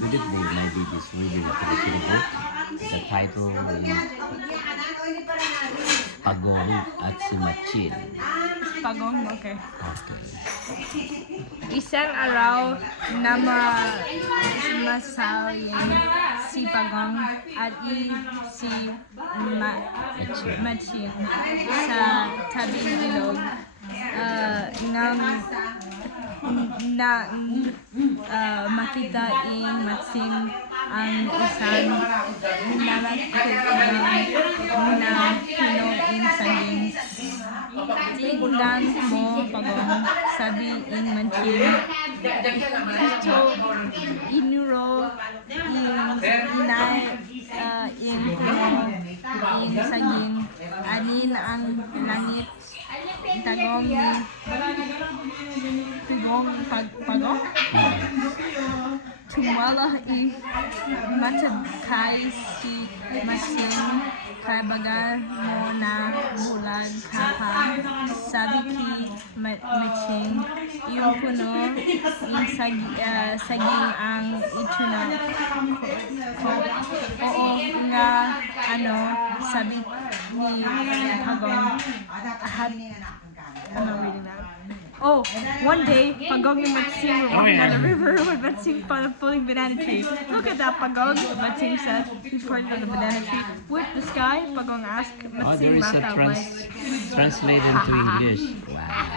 Good evening, my babies. Reading a Filipino book. The title is Pagong at si Machin. Pagong, okay. Okay. Isang araw na masayin si Pagong at si Machin sa tabing ilog makita ing Machin ang isang nalagkutang na puno ing saging. Tignan mo, Pagong, sabi ing Machin. Ito inuro ing puno ing saging. Anin ang langit. Pagong Tumala matagkay si Machin, kaibagan mo na bulag ka. Sabi ki Machin, yung puno yung saging ang ituna ko. Oo nga, sabi ni Pagong. I'm not reading that. Oh, one day, Pagong and Machin were walking down the river with Machin pulling banana tree. Look at that, Pagong, Machin said. He's pointing at the banana tree. With the sky, Pagong asked. Oh, there Machin is laughed a out loud. translated to English. Wow.